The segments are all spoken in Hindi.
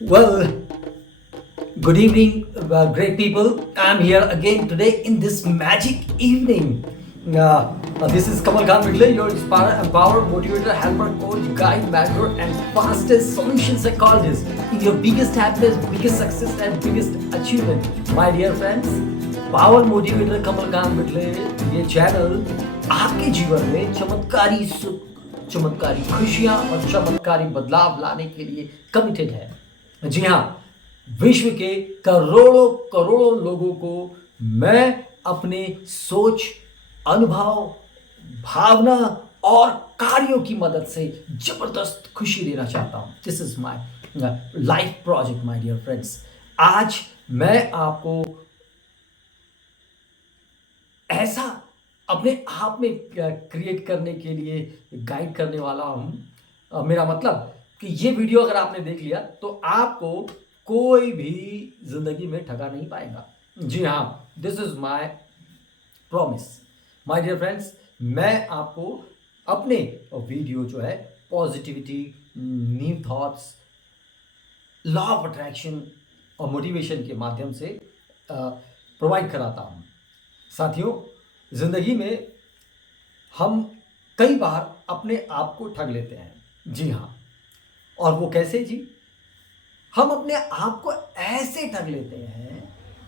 Well, good evening, great people. I'm here again today in this magic evening. This is Kamal Khan Vidle, your empower, motivator, helper, coach, guide, mentor, and fastest solution psychologist in your biggest happiness, biggest success, and biggest achievement. My dear friends, power motivator Kamal Kant Bitley ये चैनल आपके जीवन में चमत्कारी सुख, चमत्कारी खुशियां और चमत्कारी बदलाव लाने के लिए कमिटेड है। जी हाँ, विश्व के करोड़ों करोड़ों लोगों को मैं अपने सोच, अनुभव, भावना और कार्यों की मदद से जबरदस्त खुशी देना चाहता हूं। This is my life project my dear friends. आज मैं आपको ऐसा अपने आप में क्रिएट करने के लिए गाइड करने वाला हूँ। मेरा मतलब कि ये वीडियो अगर आपने देख लिया तो आपको कोई भी ज़िंदगी में ठगा नहीं पाएगा। जी हाँ, this is my promise. My dear friends, मैं आपको अपने वीडियो जो है positivity, new thoughts, law of attraction और मोटिवेशन के माध्यम से प्रोवाइड कराता हूँ। साथियों, ज़िंदगी में हम कई बार अपने आप को ठग लेते हैं। जी हाँ, और वो कैसे जी? हम अपने आप को ऐसे ठग लेते हैं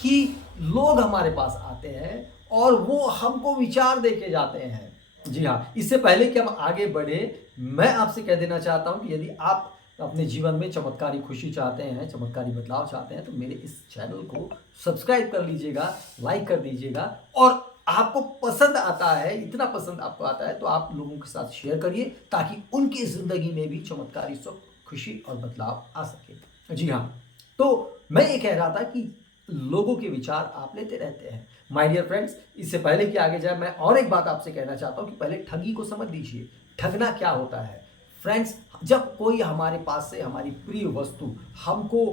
कि लोग हमारे पास आते हैं और वो हमको विचार दे के जाते हैं। जी हाँ, इससे पहले कि हम आगे बढ़े, मैं आपसे कह देना चाहता हूँ कि यदि आप अपने जीवन में चमत्कारी खुशी चाहते हैं, चमत्कारी बदलाव चाहते हैं, तो मेरे इस चैनल को सब्सक्राइब कर लीजिएगा, लाइक कर दीजिएगा और आपको पसंद आता है, इतना पसंद आपको आता है तो आप लोगों के साथ शेयर करिए ताकि उनकी ज़िंदगी में भी चमत्कारी सुख, खुशी और बदलाव आ सके। जी हाँ, तो मैं ये कह रहा था कि लोगों के विचार आप लेते रहते हैं। माय डियर फ्रेंड्स, इससे पहले कि आगे जाए, मैं और एक बात आपसे कहना चाहता हूँ कि पहले ठगी को समझ लीजिए। ठगना क्या होता है? फ्रेंड्स, जब कोई हमारे पास से हमारी प्रिय वस्तु हमको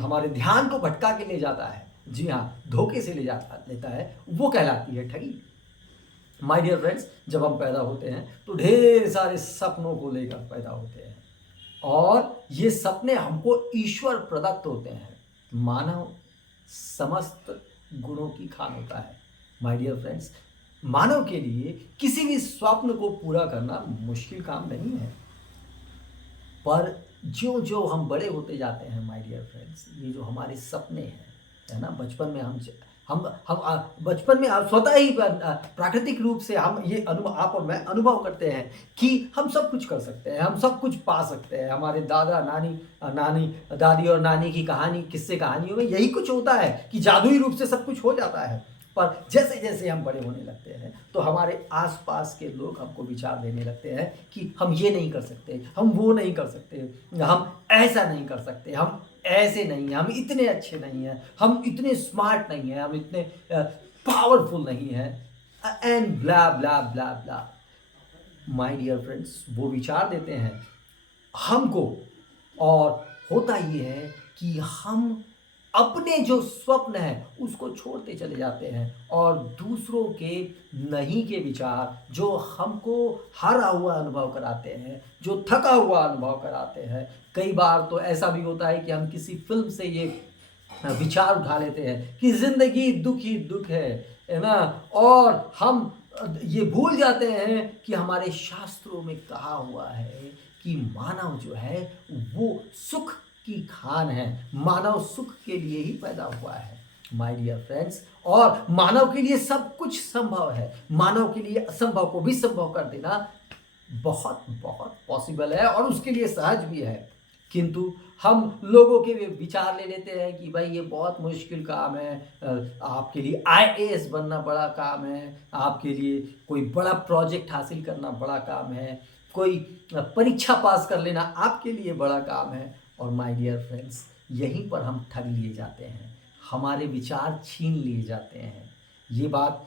हमारे ध्यान को भटका के ले जाता है, जी हाँ, धोखे से ले जाता लेता है, वो कहलाती है ठगी। माय डियर फ्रेंड्स, जब हम पैदा होते हैं तो ढेर सारे सपनों को लेकर पैदा होते हैं और ये सपने हमको ईश्वर प्रदत्त होते हैं। मानव समस्त गुणों की खान होता है। माय डियर फ्रेंड्स, मानव के लिए किसी भी स्वप्न को पूरा करना मुश्किल काम नहीं है, पर जो जो हम बड़े होते जाते हैं माय डियर फ्रेंड्स, ये जो हमारे सपने हैं, है ना, बचपन में बचपन में स्वतः ही प्राकृतिक रूप से हम ये अनुभव, आप और मैं अनुभव करते हैं कि हम सब कुछ कर सकते हैं, हम सब कुछ पा सकते हैं। हमारे दादा नानी नानी दादी और नानी की कहानी, किस्से कहानियों में यही कुछ होता है कि जादुई रूप से सब कुछ हो जाता है। पर जैसे जैसे हम बड़े होने लगते हैं तो हमारे आसपास के लोग हमको विचार देने लगते हैं कि हम ये नहीं कर सकते, हम वो नहीं कर सकते, हम ऐसा नहीं कर सकते, हम ऐसे नहीं हैं, हम इतने अच्छे नहीं हैं, हम इतने स्मार्ट नहीं हैं, हम इतने पावरफुल नहीं हैं, and blah blah blah blah. My dear friends, वो विचार देते हैं हमको और होता ये है कि हम अपने जो स्वप्न है उसको छोड़ते चले जाते हैं और दूसरों के नहीं के विचार जो हमको हारा हुआ अनुभव कराते हैं, जो थका हुआ अनुभव कराते हैं। कई बार तो ऐसा भी होता है कि हम किसी फिल्म से ये विचार उठा लेते हैं कि जिंदगी दुख ही दुख है ना, और हम ये भूल जाते हैं कि हमारे शास्त्रों में कहा हुआ है कि मानव जो है वो सुख की खान है, मानव सुख के लिए ही पैदा हुआ है माय डियर फ्रेंड्स, और मानव के लिए सब कुछ संभव है। मानव के लिए असंभव को भी संभव कर देना बहुत बहुत पॉसिबल है और उसके लिए सहज भी है। किंतु हम लोगों के विचार ले लेते हैं कि भाई ये बहुत मुश्किल काम है, आपके लिए आईएएस बनना बड़ा काम है, आपके लिए कोई बड़ा प्रोजेक्ट हासिल करना बड़ा काम है, कोई परीक्षा पास कर लेना आपके लिए बड़ा काम है। और माय डियर फ्रेंड्स, यहीं पर हम ठग लिए जाते हैं, हमारे विचार छीन लिए जाते हैं। ये बात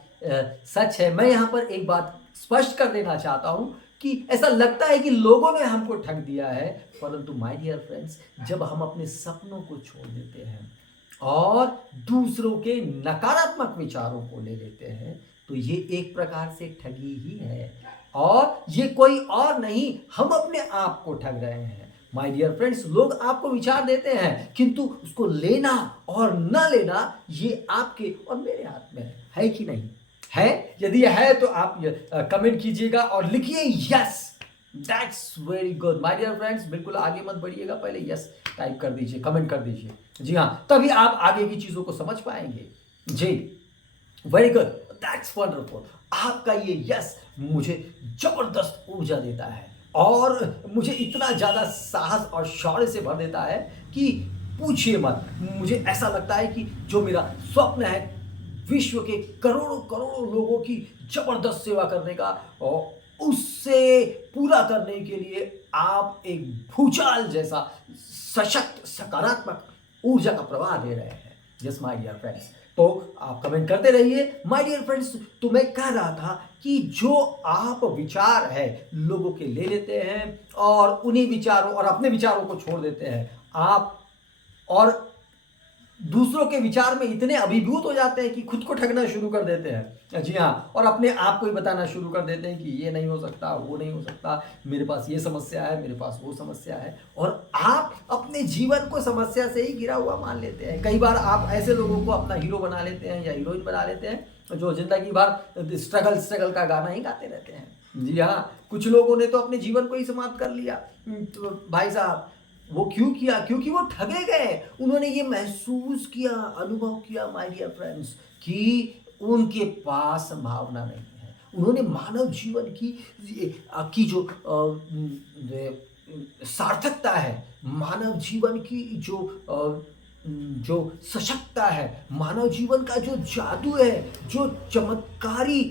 सच है। मैं यहाँ पर एक बात स्पष्ट कर देना चाहता हूँ कि ऐसा लगता है कि लोगों ने हमको ठग दिया है, परंतु माय डियर फ्रेंड्स, जब हम अपने सपनों को छोड़ देते हैं और दूसरों के नकारात्मक विचारों को ले लेते हैं तो ये एक प्रकार से ठगी ही है और ये कोई और नहीं, हम अपने आप को ठग रहे हैं। माय डियर फ्रेंड्स, लोग आपको विचार देते हैं, किंतु उसको लेना और न लेना ये आपके और मेरे हाथ में है कि नहीं है? यदि है तो आप कमेंट कीजिएगा और लिखिए yes, that's very good. My dear friends, बिल्कुल आगे मत बढ़िएगा, पहले यस टाइप कर दीजिए, कमेंट कर दीजिए। जी हाँ, तभी आप आगे की चीजों को समझ पाएंगे। जी, वेरी गुड, दैट्स वंडरफुल। आपका ये यस मुझे जबरदस्त ऊर्जा देता है और मुझे इतना ज्यादा साहस और शौर्य से भर देता है कि पूछिए मत। मुझे ऐसा लगता है कि जो मेरा स्वप्न है विश्व के करोड़ों करोड़ों लोगों की जबरदस्त सेवा करने का, और उससे पूरा करने के लिए आप एक भूचाल जैसा सशक्त सकारात्मक ऊर्जा का प्रवाह दे रहे हैं। यस माय डियर फ्रेंड्स, तो आप कमेंट करते रहिए। माय डियर फ्रेंड्स, तो मैं कह रहा था कि जो आप विचार है लोगों के ले लेते हैं और उन्हीं विचारों और अपने विचारों को छोड़ देते हैं आप, और दूसरों के विचार में इतने अभिभूत हो जाते हैं कि खुद को ठगना शुरू कर देते हैं। जी हाँ, और अपने आप को ही बताना शुरू कर देते हैं कि ये नहीं हो सकता, वो नहीं हो सकता, मेरे पास ये समस्या है, मेरे पास वो समस्या है, और आप अपने जीवन को समस्या से ही घिरा हुआ मान लेते हैं। कई बार आप ऐसे लोगों को अपना हीरो बना लेते हैं या हीरोइन बना लेते हैं जो जिंदगी भर स्ट्रगल का गाना ही गाते रहते हैं। जी हाँ, कुछ लोगों ने तो अपने जीवन को ही समाप्त कर लिया। तो भाई साहब, वो क्यों किया? क्योंकि वो ठगे गए। उन्होंने ये महसूस किया, अनुभव किया माय डियर फ्रेंड्स, कि उनके पास संभावना नहीं है। उन्होंने मानव जीवन की जो सार्थकता है, मानव जीवन की जो सशक्तता है, मानव जीवन का जो जादू है, जो चमत्कारी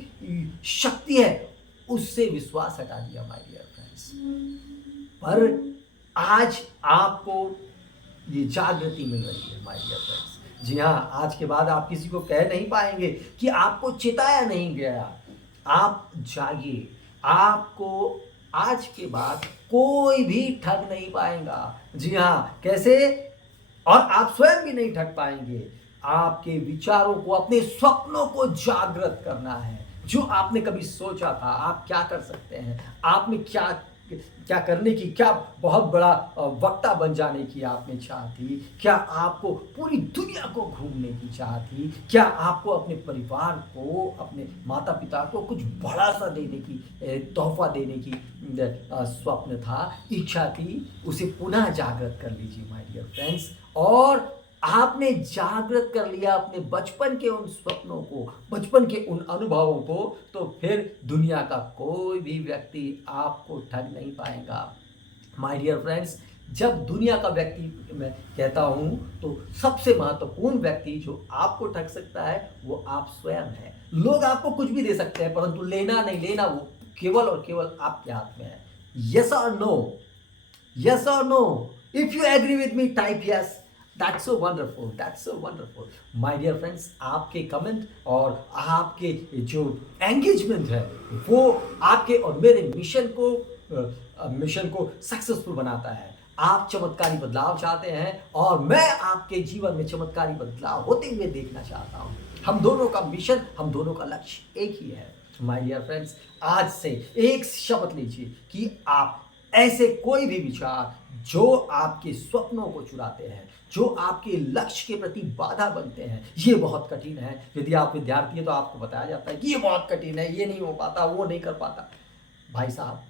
शक्ति है, उससे विश्वास हटा दिया माय डियर फ्रेंड्स। पर आज आपको ये जागृति मिल रही है माय डियर फ्रेंड्स। जी हाँ, आज के बाद आप किसी को कह नहीं पाएंगे कि आपको चिताया नहीं गया। आप जागिए, आपको आज के बाद कोई भी ठग नहीं पाएगा। जी हाँ, कैसे? और आप स्वयं भी नहीं ठग पाएंगे। आपके विचारों को, अपने सपनों को जागृत करना है। जो आपने कभी सोचा था आप क्या कर सकते हैं, आपने क्या क्या करने की, क्या बहुत बड़ा वक्ता बन जाने की आपने चाह थी, क्या आपको पूरी दुनिया को घूमने की चाह थी, क्या आपको अपने परिवार को, अपने माता पिता को कुछ बड़ा सा देने की, तोहफा देने की स्वप्न था, इच्छा थी, उसे पुनः जागृत कर लीजिए माय डियर फ्रेंड्स। और आपने जागृत कर लिया अपने बचपन के उन स्वप्नों को, बचपन के उन अनुभवों को, तो फिर दुनिया का कोई भी व्यक्ति आपको ठग नहीं पाएगा माय डियर फ्रेंड्स। जब दुनिया का व्यक्ति मैं कहता हूं, तो सबसे महत्वपूर्ण व्यक्ति जो आपको ठग सकता है वो आप स्वयं है। लोग आपको कुछ भी दे सकते हैं, परंतु लेना नहीं लेना वो केवल और केवल आपके हाथ में है। यस और नो? यस और no? If you agree with me, type yes. That's so wonderful, that's so wonderful. My dear friends, आपके कमेंट और आपके जो एंगेजमेंट है वो आपके और मेरे मिशन को सक्सेसफुल बनाता है। आप चमत्कारी बदलाव चाहते हैं और मैं आपके जीवन में चमत्कारी बदलाव होते हुए देखना चाहता हूँ। हम दोनों का मिशन, हम दोनों का लक्ष्य एक ही है। माय डियर फ्रेंड्स, आज से एक शपथ लीजिए कि आप ऐसे कोई भी विचार जो आपके स्वप्नों को चुराते हैं, जो आपके लक्ष्य के प्रति बाधा बनते हैं, ये बहुत कठिन है। यदि आप विद्यार्थी हैं तो आपको बताया जाता है कि ये बहुत कठिन है, ये नहीं हो पाता, वो नहीं कर पाता। भाई साहब,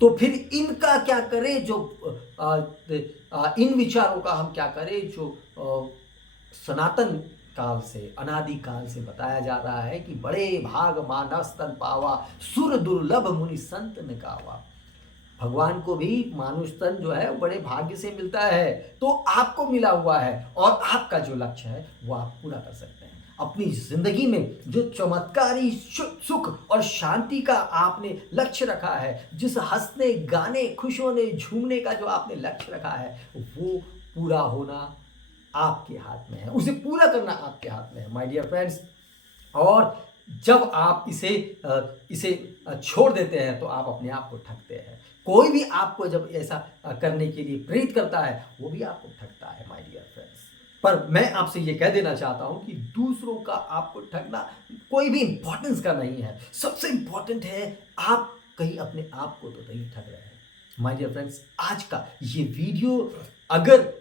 तो फिर इनका क्या करें? इन विचारों का हम क्या करें जो सनातन काल से, अनादि काल से बताया जा रहा है कि बड़े भाग मानस तन पावा, सुर दुर्लभ मुनि संत न गावा। भगवान को भी मानुष तन जो है वो बड़े भाग्य से मिलता है, तो आपको मिला हुआ है और आपका जो लक्ष्य है वो आप पूरा कर सकते हैं। अपनी जिंदगी में जो चमत्कारी सुख और शांति का आपने लक्ष्य रखा है, जिस हंसने, गाने, खुश होने, झूमने का जो आपने लक्ष्य रखा है, वो पूरा होना आपके हाथ में है, उसे पूरा करना आपके हाथ में है माय डियर फ्रेंड्स। और जब आप इसे छोड़ देते हैं तो आप अपने आप को ठगते हैं। कोई भी आपको जब ऐसा करने के लिए प्रेरित करता है वो भी आपको ठगता है माय डियर फ्रेंड्स। पर मैं आपसे ये कह देना चाहता हूं कि दूसरों का आपको ठगना कोई भी इंपॉर्टेंस का नहीं है। सबसे इंपॉर्टेंट है आप कहीं अपने आप को तो नहीं ठग रहे हैं। माय डियर फ्रेंड्स, आज का ये वीडियो, अगर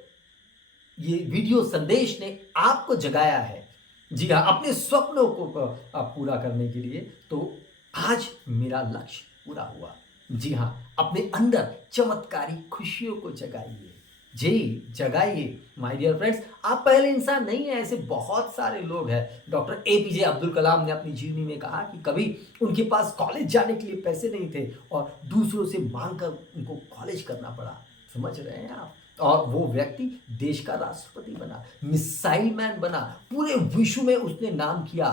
ये वीडियो संदेश ने आपको जगाया है, जी हाँ, अपने स्वप्नों को पूरा करने के लिए, तो आज मेरा लक्ष्य पूरा हुआ। जी हाँ, अपने अंदर चमत्कारी खुशियों को जगाइए। जी, जगाइए माय डियर फ्रेंड्स। आप पहले इंसान नहीं हैं, ऐसे बहुत सारे लोग हैं। डॉक्टर एपीजे अब्दुल कलाम ने अपनी जीवनी में कहा कि कभी उनके पास कॉलेज जाने के लिए पैसे नहीं थे और दूसरों से माँग कर उनको कॉलेज करना पड़ा। समझ रहे हैं आप? और वो व्यक्ति देश का राष्ट्रपति बना, मिसाइल मैन बना, पूरे विश्व में उसने नाम किया।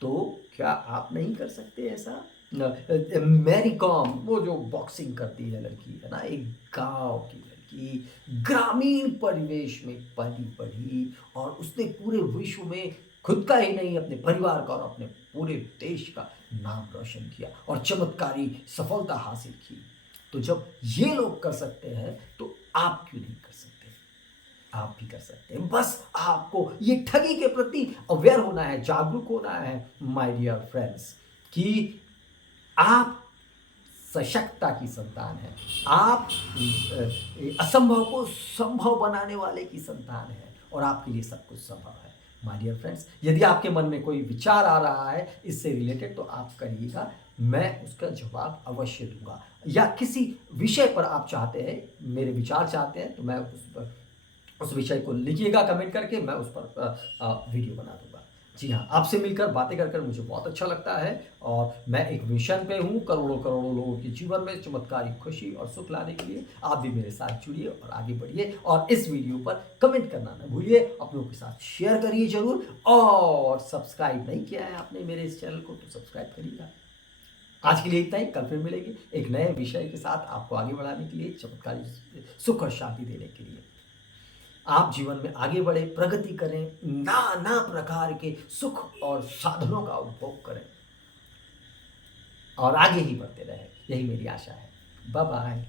तो क्या आप नहीं कर सकते ऐसा? मैरी कॉम, वो जो बॉक्सिंग करती है लड़की, है ना, एक गांव की लड़की, ग्रामीण परिवेश में पली बढ़ी और उसने पूरे विश्व में खुद का ही नहीं, अपने परिवार का और अपने पूरे देश का नाम रोशन किया और चमत्कारी सफलता हासिल की। तो जब ये लोग कर सकते हैं तो आप क्यों नहीं कर सकते? आप भी कर सकते हैं। बस आपको ये ठगी के प्रति अवेयर होना है, जागरूक होना है माय डियर फ्रेंड्स, कि आप सशक्तता की संतान हैं। आप असंभव को संभव बनाने वाले की संतान हैं और आपके लिए सब कुछ संभव है। माय डियर फ्रेंड्स, यदि आपके मन में कोई विचार आ रहा है इससे रिलेटेड, तो आप करिएगा, मैं उसका जवाब अवश्य दूँगा। या किसी विषय पर आप चाहते हैं, मेरे विचार चाहते हैं, तो मैं उस विषय को लिखिएगा कमेंट करके, मैं उस पर वीडियो बना दूँगा। जी हाँ, आपसे मिलकर बातें कर कर मुझे बहुत अच्छा लगता है और मैं एक मिशन पे हूँ, करोड़ों-करोड़ों लोगों के जीवन में चमत्कारी खुशी और सुख लाने के लिए। आप भी मेरे साथ जुड़िए और आगे बढ़िए और इस वीडियो पर कमेंट करना ना भूलिए, अपनों के साथ शेयर करिए ज़रूर और सब्सक्राइब नहीं किया है आपने मेरे इस चैनल को तो सब्सक्राइब करिएगा। आज के लिए इतना ही, कल फिर मिलेंगे एक नए विषय के साथ, आपको आगे बढ़ाने के लिए, चमत्कारी सुख और शांति देने के लिए। आप जीवन में आगे बढ़े, प्रगति करें, नाना प्रकार के सुख और साधनों का उपभोग करें और आगे ही बढ़ते रहें, यही मेरी आशा है। Bye bye.